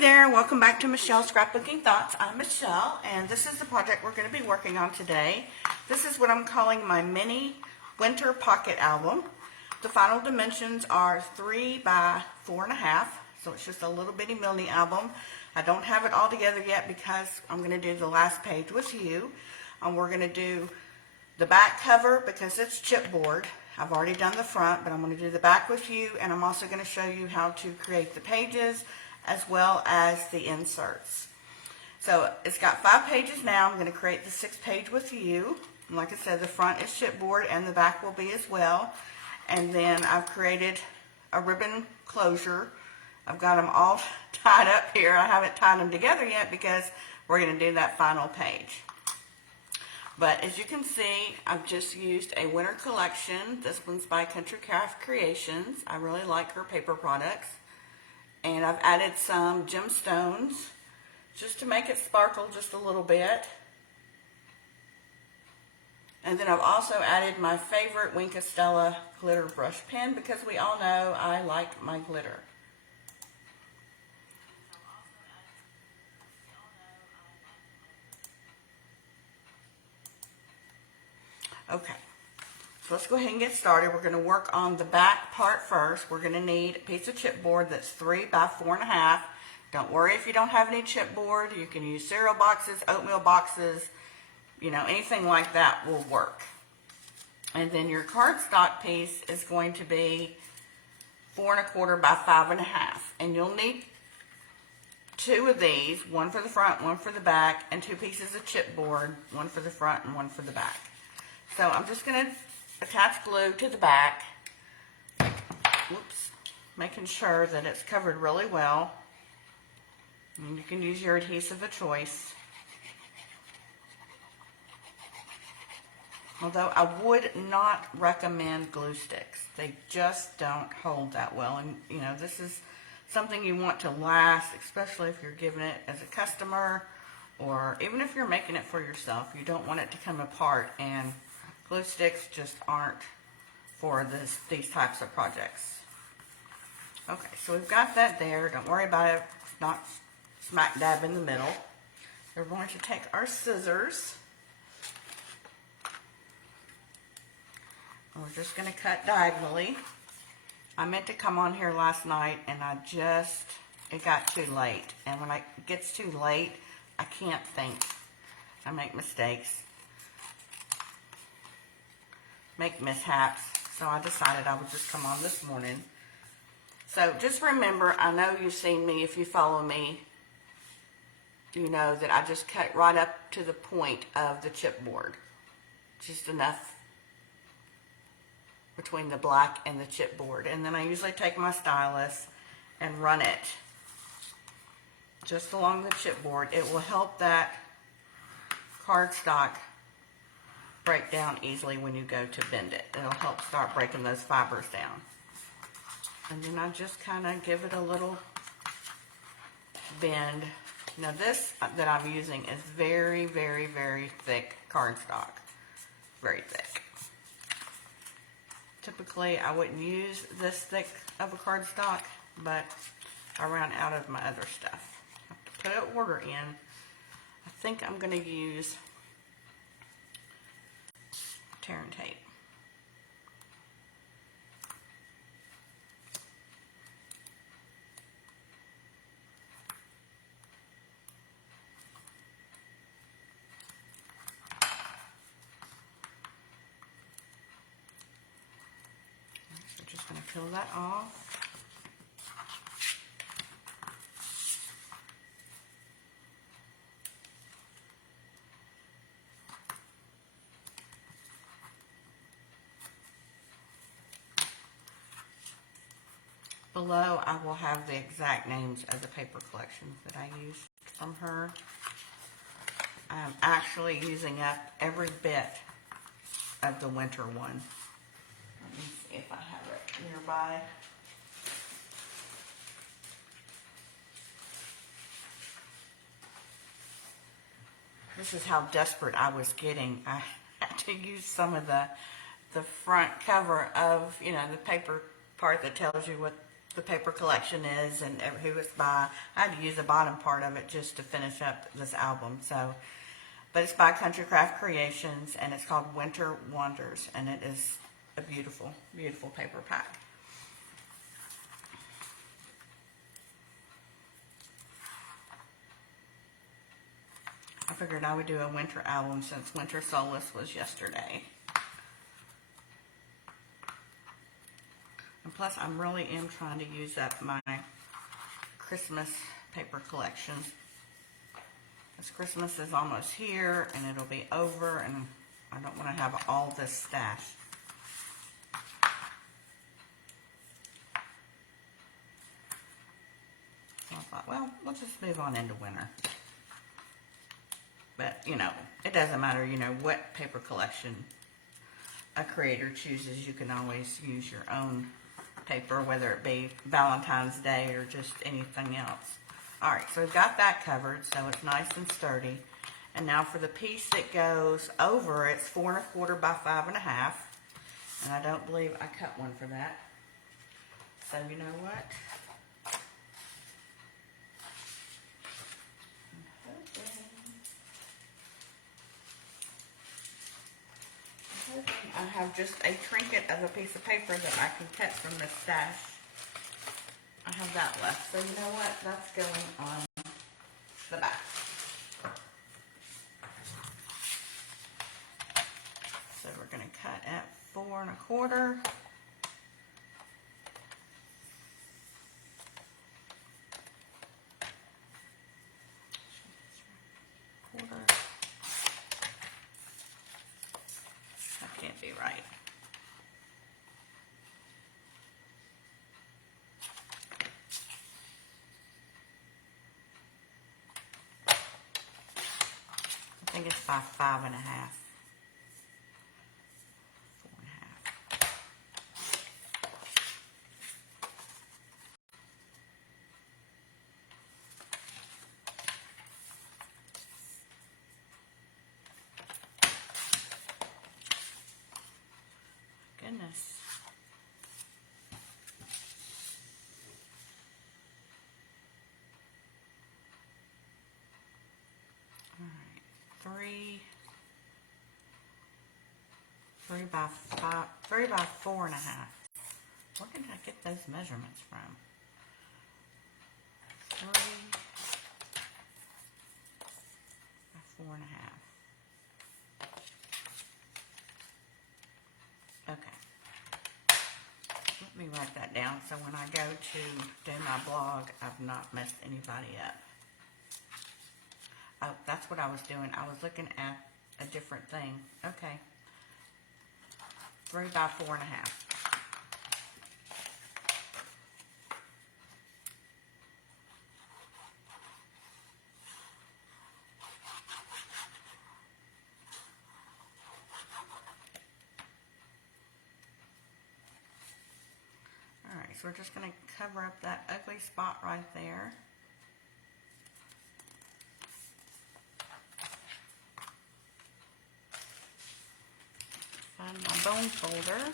there, welcome back to Michelle's Scrapbooking Thoughts. I'm Michelle, and this is the project we're going to be working on today. This is what I'm calling my mini winter pocket album. The final dimensions are 3 by 4.5, so it's just a little bitty mini album. I don't have it all together yet because I'm going to do the last page with you. We're going to do the back cover because it's chipboard. I've already done the front, but I'm going to do the back with you, and I'm also going to show you how to create the pages as well as the inserts. So it's got 5 pages now. I'm going to create the 6th page with you. And like I said, the front is chipboard and the back will be as well. And then I've created a ribbon closure. I've got them all tied up here. I haven't tied them together yet because we're going to do that final page. But as you can see, I've just used a winter collection. This one's by Country Craft Creations. I really like her paper products. And I've added some gemstones just to make it sparkle just a little bit. And then I've also added my favorite Wink of Stella glitter brush pen because we all know I like my glitter. Okay, so let's go ahead and get started. We're going to work on the back part first. We're going to need a piece of chipboard that's 3 by 4.5. Don't worry if you don't have any chipboard. You can use cereal boxes, oatmeal boxes, you know, anything like that will work. And then your cardstock piece is going to be 4 1/4 by 5.5. And you'll need 2 of these, one for the front, one for the back, and 2 pieces of chipboard, one for the front and one for the back. So I'm just going to attach glue to the back, whoops, making sure that it's covered really well. And you can use your adhesive of choice. Although I would not recommend glue sticks. They just don't hold that well. And you know, this is something you want to last, especially if you're giving it as a customer or even if you're making it for yourself. You don't want it to come apart, and glue sticks just aren't for these types of projects. Okay, so we've got that there. Don't worry about it. It's not smack dab in the middle. We're going to take our scissors. We're just going to cut diagonally. I meant to come on here last night and it got too late. And when it gets too late, I can't think. I make mistakes. Make mishaps, so I decided I would just come on this morning. So just remember, I know you've seen me, if you follow me, you know that I just cut right up to the point of the chipboard. Just enough between the black and the chipboard. And then I usually take my stylus and run it just along the chipboard. It will help that cardstock break down easily when you go to bend it. It'll help start breaking those fibers down. And then I just kind of give it a little bend. Now this that I'm using is very, very, very thick cardstock. Very thick. Typically I wouldn't use this thick of a cardstock, but I ran out of my other stuff. I have to put an order in. I think I'm going to use tear and tape. So just going to peel that off. Below, I will have the exact names of the paper collections that I used from her. I'm actually using up every bit of the winter one. Let me see if I have it nearby. This is how desperate I was getting. I had to use some of the front cover of, you know, the paper part that tells you what the paper collection is and who it's by. I had to use the bottom part of it just to finish up this album. So, but it's by Country Craft Creations and it's called Winter Wonders, and it is a beautiful, beautiful paper pack. I figured I would do a winter album since Winter Solace was yesterday. And plus, I really am trying to use up my Christmas paper collection. Because Christmas is almost here, and it'll be over, and I don't want to have all this stashed. So I thought, well, we'll just move on into winter. But, you know, it doesn't matter, you know, what paper collection a creator chooses. You can always use your own paper, whether it be Valentine's Day or just anything else. Alright, so we've got that covered, so it's nice and sturdy. And now for the piece that goes over, it's 4 1/4 by 5 1/2. And I don't believe I cut one for that. So you know what? I have just a trinket of a piece of paper that I can cut from the stash. I have that left. So you know what? That's going on the back. So we're going to cut at 4 1/4. That can't be right. I think it's by 5 1/2. 4 1/2. Goodness. All right, 3 by 5, 3 by 4 1/2. Where did I get those measurements from? 3 by 4 1/2. Okay. Let me write that down so when I go to do my blog, I've not messed anybody up. Oh, that's what I was doing. I was looking at a different thing. Okay. 3 by 4 1/2. Alright, so we're just going to cover up that ugly spot right there. Find my bone folder.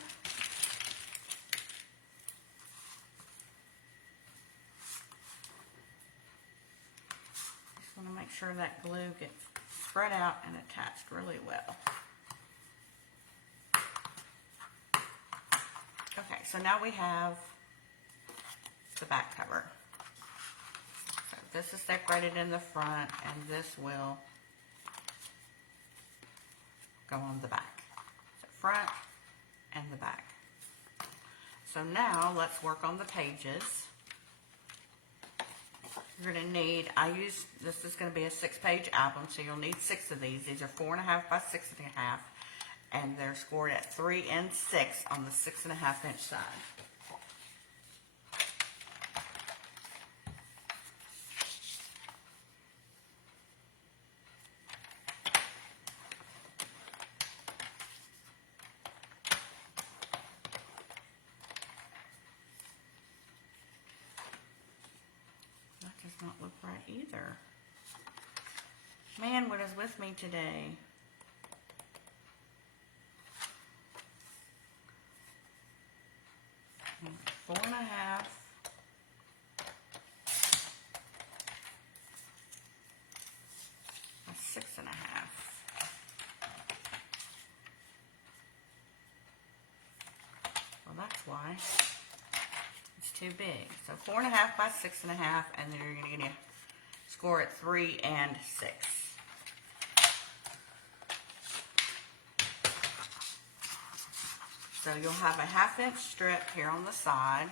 Just want to make sure that glue gets spread out and attached really well. Okay, so now we have the back cover. So this is separated in the front and this will go on the back. So front and the back. So now let's work on the pages. You're going to need, this is going to be a 6-page album, so you'll need 6 of these. These are 4 1/2 by 6 1/2. And they're scored at 3 and 6 on the 6 1/2 inch side. That does not look right either. Man, what is with me today? Four and a half why. It's too big. So 4.5 by 6.5, and then you're going to score at 3 and 6. So you'll have a 1/2 inch strip here on the side.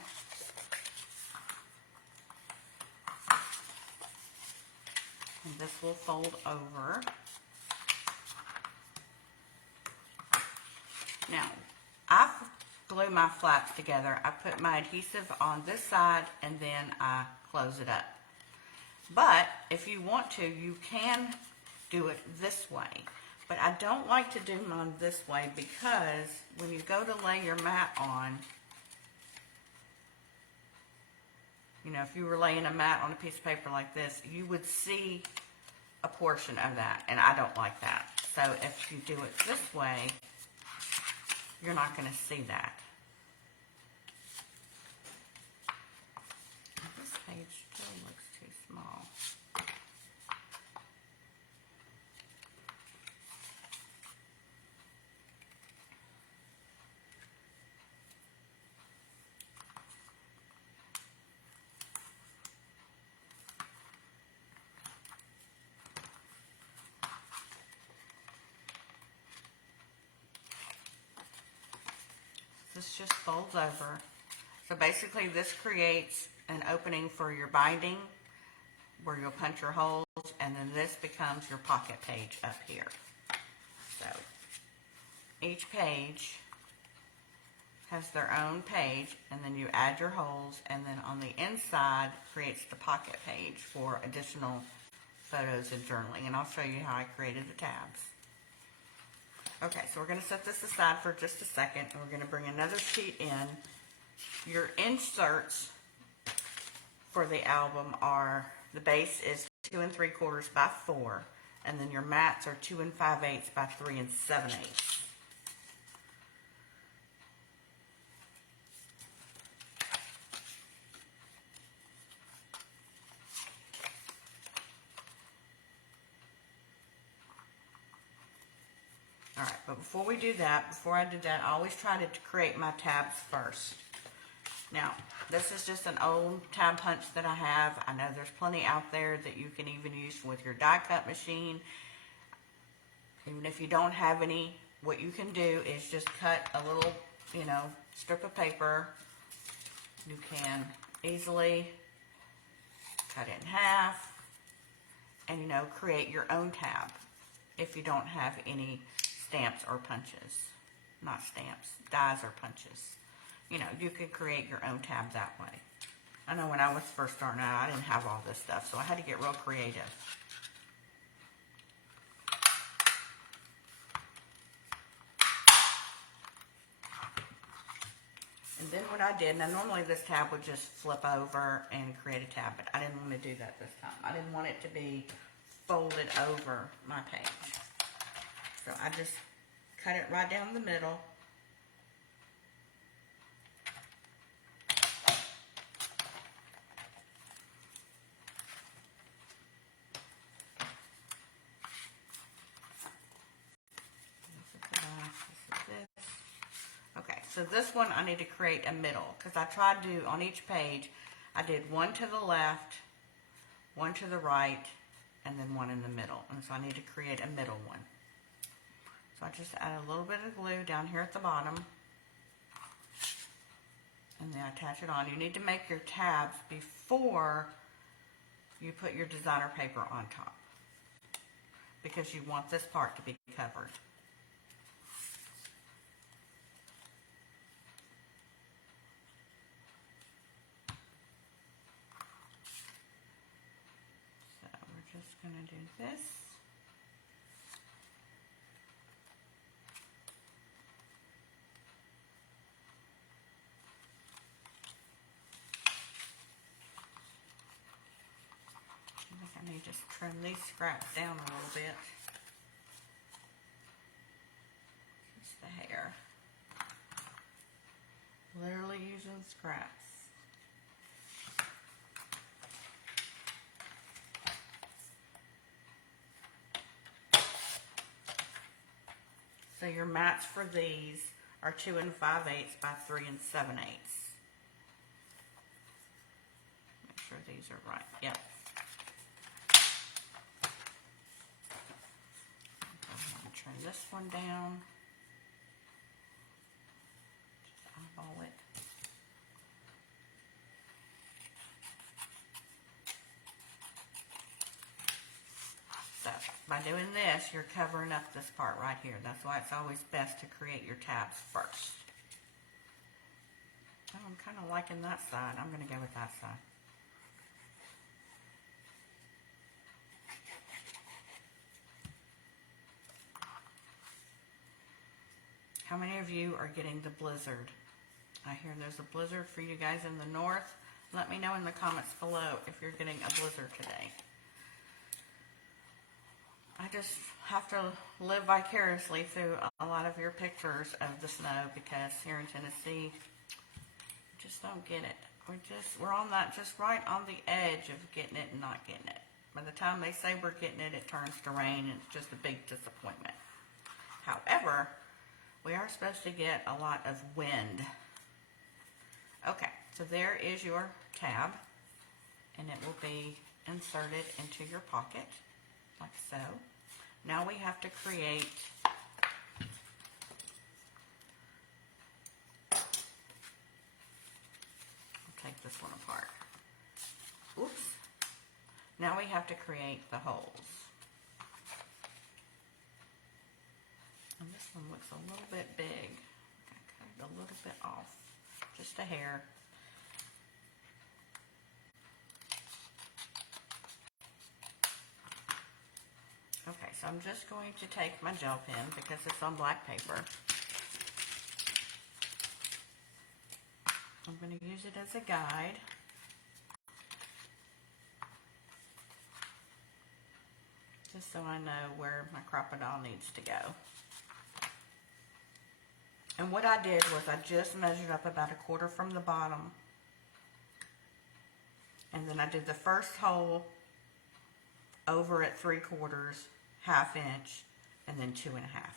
And this will fold over. Now, I glue my flaps together. I put my adhesive on this side and then I close it up. But if you want to, you can do it this way. But I don't like to do mine this way because when you go to lay your mat on, you know, if you were laying a mat on a piece of paper like this, you would see a portion of that, and I don't like that. So if you do it this way, you're not going to see that. This page still looks too small. This just folds over. So basically this creates an opening for your binding where you'll punch your holes, and then this becomes your pocket page up here. So each page has their own page, and then you add your holes, and then on the inside creates the pocket page for additional photos and journaling. And I'll show you how I created the tabs. Okay, so we're going to set this aside for just a second, and we're going to bring another sheet in. Your inserts for the album are, the base is 2 3/4 by 4, and then your mats are 2 5/8 by 3 7/8. Alright, but before we do that, I always try to create my tabs first. Now, this is just an old tab punch that I have. I know there's plenty out there that you can even use with your die cut machine. Even if you don't have any, what you can do is just cut a little, you know, strip of paper. You can easily cut it in half and, you know, create your own tab if you don't have any stamps or punches. Not stamps, dies or punches. You know, you could create your own tab that way. I know when I was first starting out, I didn't have all this stuff, so I had to get real creative. And then what I did, now normally this tab would just flip over and create a tab, but I didn't want to do that this time. I didn't want it to be folded over my page. So I just cut it right down the middle. Okay, so this one I need to create a middle, because I tried to, on each page, I did one to the left, one to the right, and then one in the middle. And so I need to create a middle one. So I just add a little bit of glue down here at the bottom, and then attach it on. You need to make your tabs before you put your designer paper on top, because you want this part to be covered. So we're just going to do this. I need to just trim these scraps down a little bit. Just the hair. Literally using scraps. So your mats for these are 2 5/8 by 3 7/8. Make sure these are right. Yep. Go ahead and trim this one down. Just eyeball it. So by doing this, you're covering up this part right here. That's why it's always best to create your tabs first. Oh, I'm kind of liking that side. I'm going to go with that side. How many of you are getting the blizzard? I hear there's a blizzard for you guys in the north. Let me know in the comments below if you're getting a blizzard today. I just have to live vicariously through a lot of your pictures of the snow because here in Tennessee, we just don't get it. We're on that, just right on the edge of getting it and not getting it. By the time they say we're getting it, it turns to rain and it's just a big disappointment. However, we are supposed to get a lot of wind. Okay, so there is your tab, and it will be inserted into your pocket, like so. Now we have to create take this one apart. Oops. Now we have to create the holes. And this one looks a little bit big. I cut it a little bit off, just a hair. Okay, so I'm just going to take my gel pen because it's on black paper. I'm going to use it as a guide. Just so I know where my crocodile needs to go. And what I did was I just measured up about 1/4 from the bottom. And then I did the first hole over at 3/4, 1/2 inch, and then 2 1/2.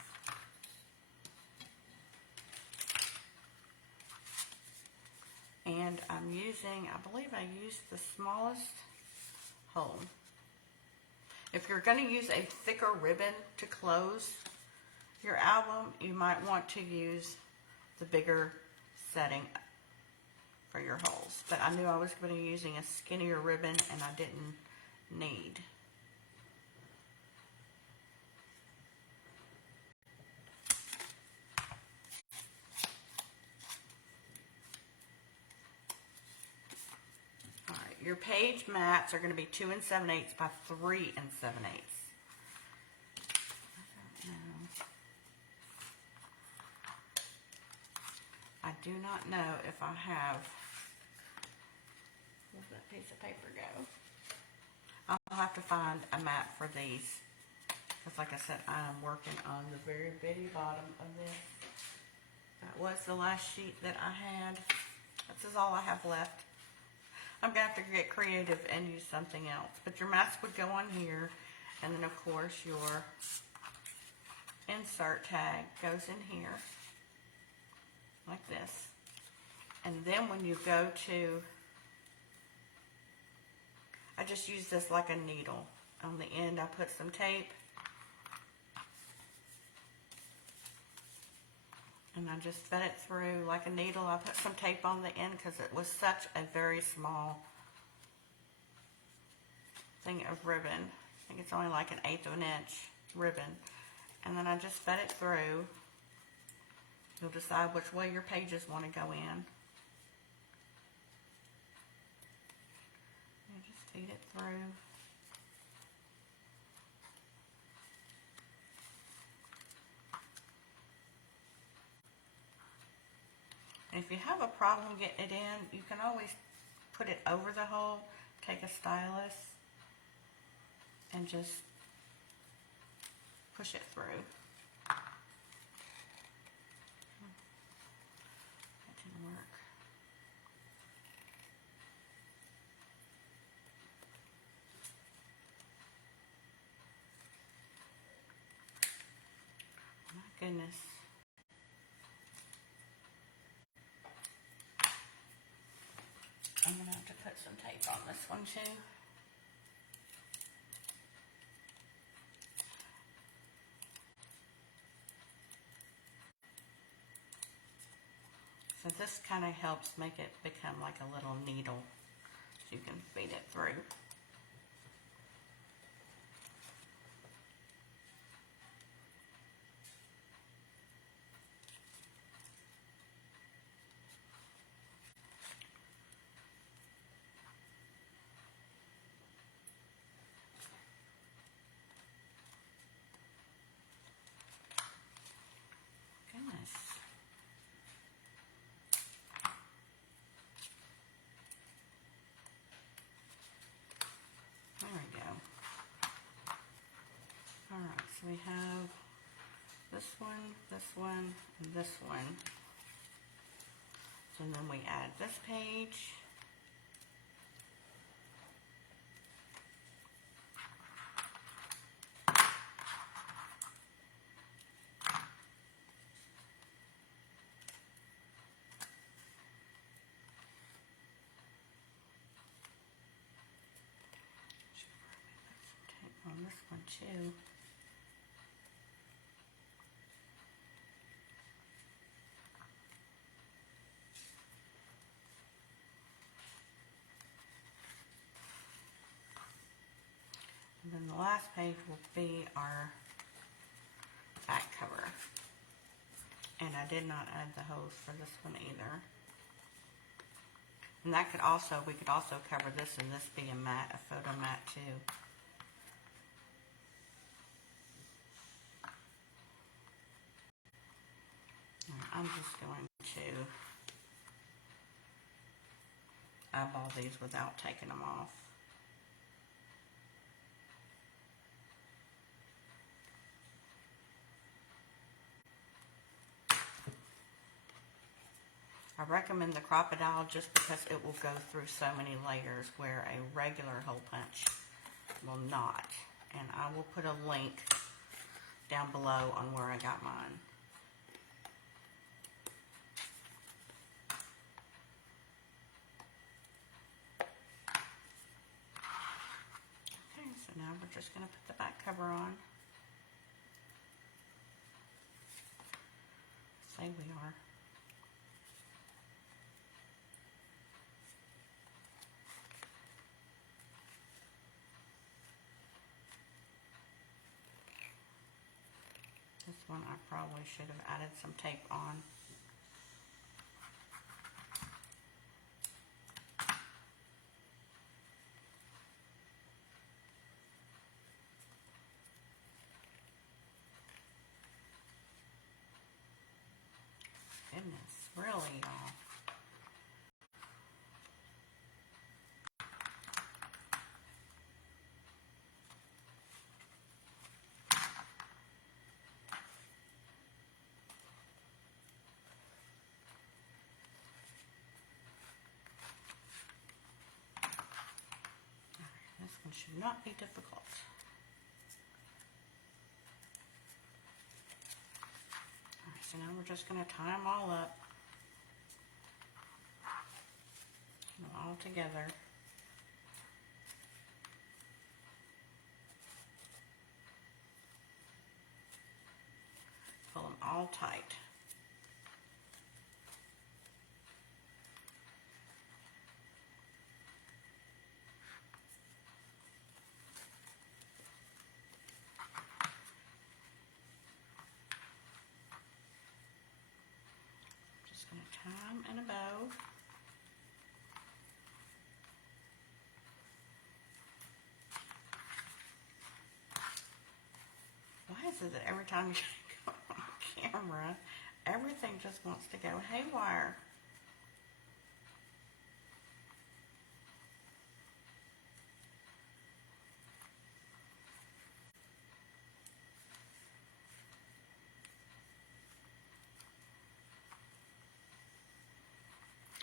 And I'm using, I believe I used the smallest hole. If you're going to use a thicker ribbon to close your album, you might want to use the bigger setting for your holes. But I knew I was going to be using a skinnier ribbon and I didn't need. Your page mats are going to be 2 7/8 by 3 7/8. I do not know if I have. Where's that piece of paper go? I'll have to find a mat for these because, like I said, I am working on the very bitty bottom of this. That was the last sheet that I had. This is all I have left. I'm going to have to get creative and use something else. But your mats would go on here. And then, of course, your insert tag goes in here. Like this. And then when you go to... I just use this like a needle. On the end, I put some tape. And I just fed it through like a needle. I put some tape on the end because it was such a very small thing of ribbon. I think it's only like 1/8 of an inch ribbon. And then I just fed it through. You'll decide which way your pages want to go in. You just feed it through. If you have a problem getting it in, you can always put it over the hole, take a stylus, and just push it through. That didn't work. My goodness. some tape on this one too. So this kind of helps make it become like a little needle, so you can feed it through. Goodness. There we go. Alright, so we have this one, and this one. So then we add this page. On this one too. And then the last page will be our back cover. And I did not add the hose for this one either. And that could also, we could also cover this and this be a mat, a photo mat too. I'm just going to eyeball these without taking them off. I recommend the Crocodile just because it will go through so many layers where a regular hole punch will not. And I will put a link down below on where I got mine. Okay, so now we're just going to put the back cover on. Say we are. This one I probably should have added some tape on. Goodness, really, y'all. This one should not be difficult. Alright, so now we're just going to tie them all up. Get them all together. Pull them all tight. Just going to tie them in a bow. Why is it that every time you go on camera, everything just wants to go haywire?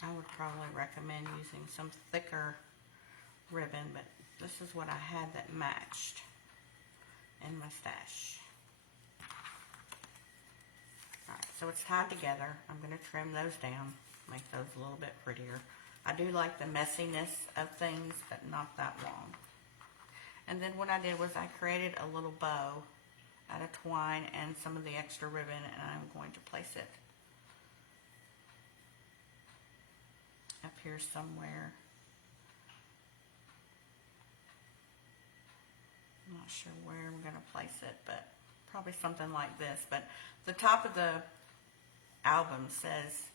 I would probably recommend using some thicker ribbon, but this is what I had that matched in my stash. Alright, so it's tied together. I'm going to trim those down, make those a little bit prettier. I do like the messiness of things, but not that long. And then what I did was I created a little bow out of twine and some of the extra ribbon, and I'm going to place it up here somewhere. I'm not sure where I'm going to place it, but probably something like this. But the top of the album says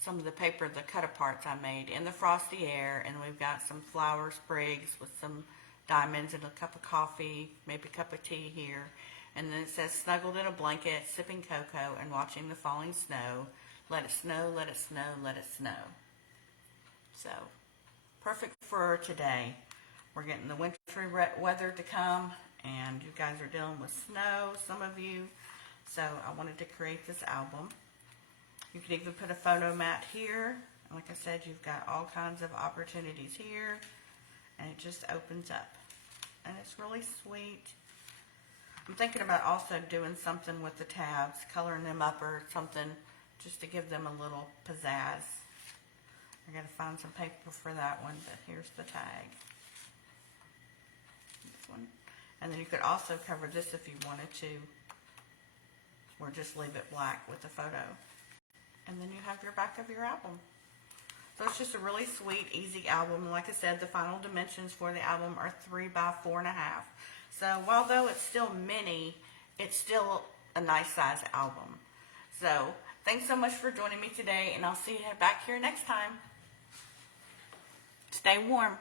some of the paper, the cut-aparts I made, in the frosty air, and we've got some flower sprigs with some diamonds and a cup of coffee, maybe a cup of tea here. And then it says, snuggled in a blanket, sipping cocoa, and watching the falling snow. Let it snow, let it snow, let it snow. So, perfect for today. We're getting the wintry weather to come, and you guys are dealing with snow, some of you. So I wanted to create this album. You can even put a photo mat here. Like I said, you've got all kinds of opportunities here, and it just opens up. And it's really sweet. I'm thinking about also doing something with the tabs, coloring them up or something, just to give them a little pizzazz. I gotta find some paper for that one, but here's the tag. This one. And then you could also cover this if you wanted to, or just leave it black with the photo. And then you have your back of your album. So it's just a really sweet, easy album. Like I said, the final dimensions for the album are 3 by 4.5. So while though it's still mini, it's still a nice size album. So thanks so much for joining me today, and I'll see you back here next time. Stay warm.